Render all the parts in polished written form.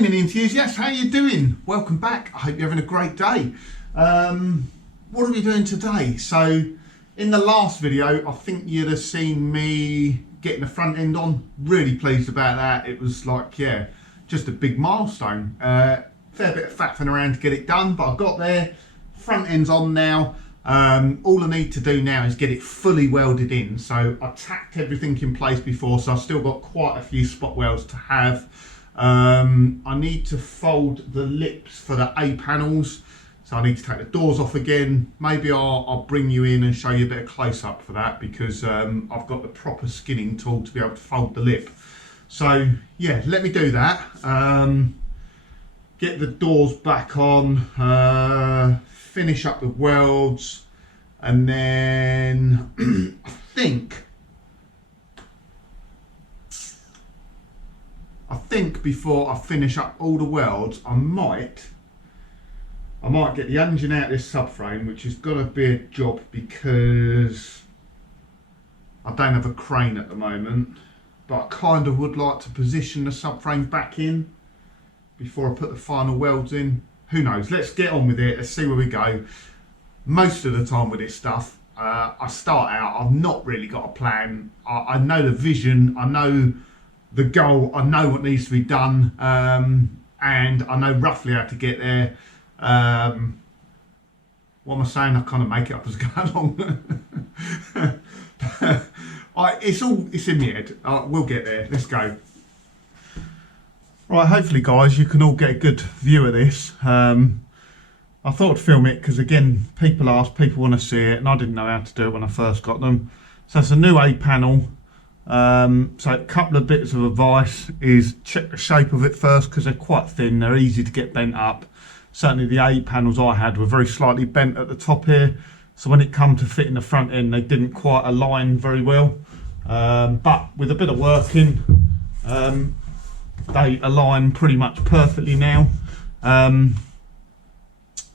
Gaming enthusiasts, how you doing? Welcome back. I hope you're having a great day. What are we doing today? So in the last video, I think you'd have seen me getting the front end on. Really pleased about that. It was like, yeah, just a big milestone. Fair bit of faffing around to get it done, but I got there. Front end's on now. All I need to do now is get it fully welded in. So I tacked everything in place before, so I've still got quite a few spot welds to have. I need to fold the lips for the A panels, so I need to take the doors off again. Maybe I'll bring you in and show you a bit of close-up for that, because I've got the proper skinning tool to be able to fold the lip. So yeah, let me do that. Get the doors back on, finish up the welds, and then I think before I finish up all the welds, I might get the engine out of this subframe, which is going to be a job because I don't have a crane at the moment, but I kind of would like to position the subframe back in before I put the final welds in. Who knows? Let's get on with it. Let's see where we go. Most of the time with this stuff, I start out, I've not really got a plan. I know the vision, I know the goal, I know what needs to be done, and I know roughly how to get there. What am I saying? I kind of make it up as I go along. It's in my head. We'll get there. Let's go. Right, hopefully guys you can all get a good view of this. I thought I'd film it because again, people want to see it, and I didn't know how to do it when I first got them. So it's a new A panel. So a couple of bits of advice is check the shape of it first, because they're quite thin, they're easy to get bent up. Certainly the A panels I had were very slightly bent at the top here, so when it come to fitting the front end they didn't quite align very well, but with a bit of working they align pretty much perfectly now.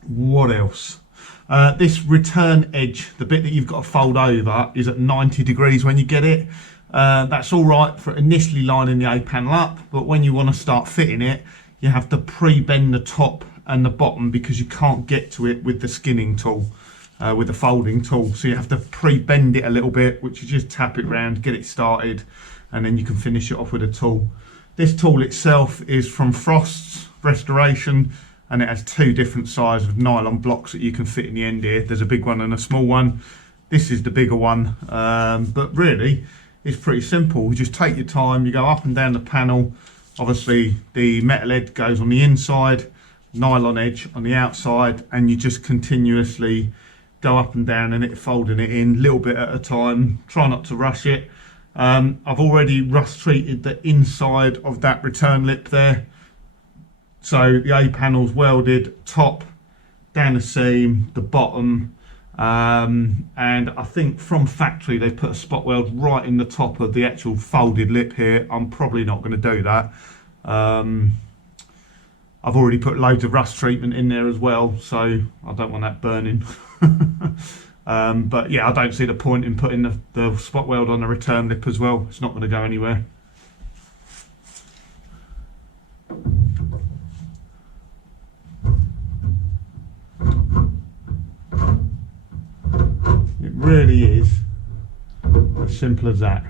What else? This return edge, the bit that you've got to fold over, is at 90 degrees when you get it. That's all right for initially lining the A panel up, but when you want to start fitting it, you have to pre-bend the top and the bottom, because you can't get to it with the skinning tool, with the folding tool. So you have to pre-bend it a little bit, which you just tap it round, get it started, and then you can finish it off with a tool. This tool itself is from Frost's Restoration, and it has two different sizes of nylon blocks that you can fit in the end here. There's a big one and a small one. This is the bigger one, but really it's pretty simple. You just take your time, you go up and down the panel. Obviously the metal edge goes on the inside, nylon edge on the outside, and you just continuously go up and down in it, folding it in a little bit at a time. Try not to rush it. I've already rust treated the inside of that return lip there. So the A panel's welded top, down the seam, the bottom, and I think from factory they put a spot weld right in the top of the actual folded lip here. I'm probably not going to do that. I've already put loads of rust treatment in there as well, so I don't want that burning. But yeah, I don't see the point in putting the spot weld on the return lip as well. It's not going to go anywhere. It really is as simple as that.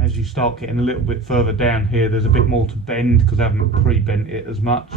As you start getting a little bit further down here, there's a bit more to bend because I haven't pre-bent it as much.